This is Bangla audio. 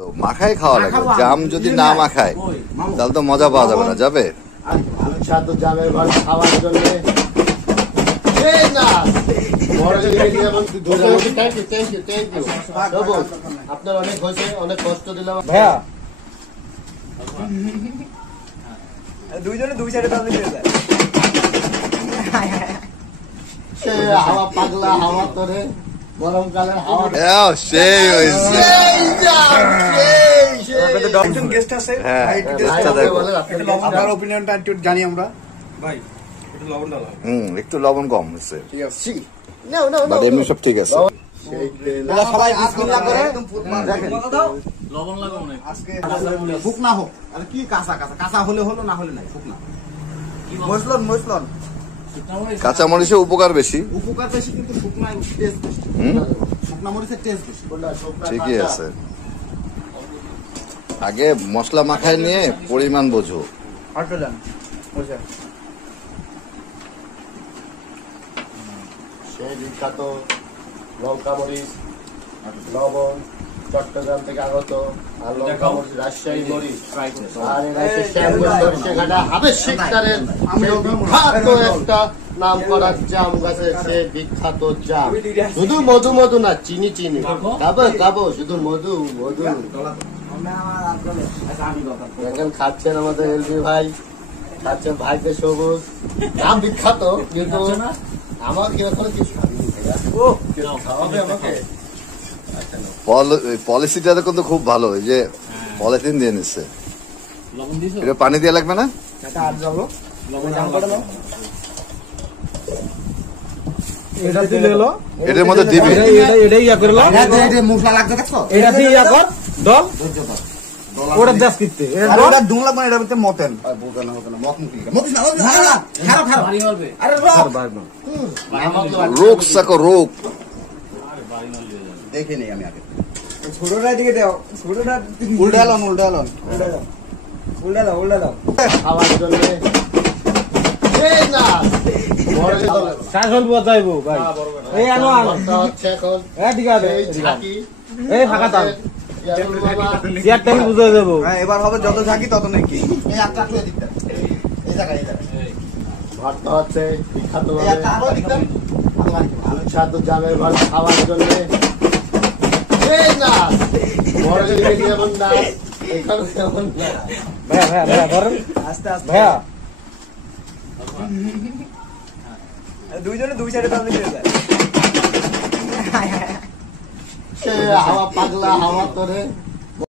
তো মাখাই খাওয়া লাগে, জাম যদি না মাখায় তাহলে তো মজা পাওয়া যাবে না। যাবে জামের ঘর খাওয়ার জন্য আপনার অনেক হয়েছে, অনেক কষ্ট দিলাম ভাইয়া। দুইজনে দুই সাইডে হাওয়া পাগলা হাওয়া তোরে গরমকালের হাওয়া সেই হয়েছে। গেস্ট আছে, আপনার ওপিনিয়নটা একটু জানি আমরা ভাই। একটু লবণ কম হচ্ছে, ঠিক আছে, এমনি সব ঠিক আছে। সবাই বিসমিল্লাহ করে লবণ লাগাও না আজকে, ফুক না হোক। আরে কি কাঁচা কাঁচা কাঁচা হলে হলো, না হলে নাই, ফুক না। মসলন কাঁচা মরিচের উপকার বেশি, উপকার বেশি, কিন্তু শুকনা টেস্ট বেশি। শুকনা মরিচের টেস্ট বেশি। ঠিকই আছে। আগে মশলা মাখায় নিয়ে পরিমাণ বোঝো। সেই বিখ্যাত লঙ্কা মরিচ, লবণ চট্টগ্রাম থেকে আগত, আর লঙ্কা মরিচ রাজশাহী মরিচ, আর একটা নাম করা জাম গাছে সে বিখ্যাত জাম। শুধু মধু মধু না, চিনি চিনি গাবো শুধু মধু মধু। এখন খাচ্ছেন আমাদের এলবি ভাই, খাচ্ছেন ভাইকে সবুজ। জাম বিখ্যাত, কিন্তু আমার কি কিছু খাওয়াবে আমাকে। পলিসিটা কিন্তু খুব ভালো, এই যে পলিথিন দিয়ে নিচ্ছে। এটা পানি দিয়ে লাগবে না, এটার মধ্যে দিবি। মশলা লাগবে, দেখো এটা দিয়ে ইয়া কর দল ওটা দেশ কিনতে এটা দুং লাগবে না, এটার ভিতরে মতেন রোগ সাকো রোগ। দেখে নেই আমি আগে। ছোটটা দিকে দাও, ছোটটা উল্টা দাও খাওয়ার জন্য শাসন বাজাইবো ভাই। এই আনো হচ্ছে এখন ঠিক আছে, এই ঝাঁকি, এই ফাঁকা তাল ইয়ারুল বাবা, চেয়ার টাইম বুঝাই দেবো। এবার হবে যত ঝাঁকি তত নাকি। এই একটা তুই দিকটা, এই জায়গায় ভর্তা হচ্ছে বিখ্যাত আলু ছাদ জামের ঘর খাওয়ার জন্য এই না বড় যেমন না, এখানে যেমন না। ভাইয়া ধরেন আস্তে আস্তে ভাইয়া, দুইজনে দুই সাইডে সে হাওয়া পাগলা হাওয়া তোরে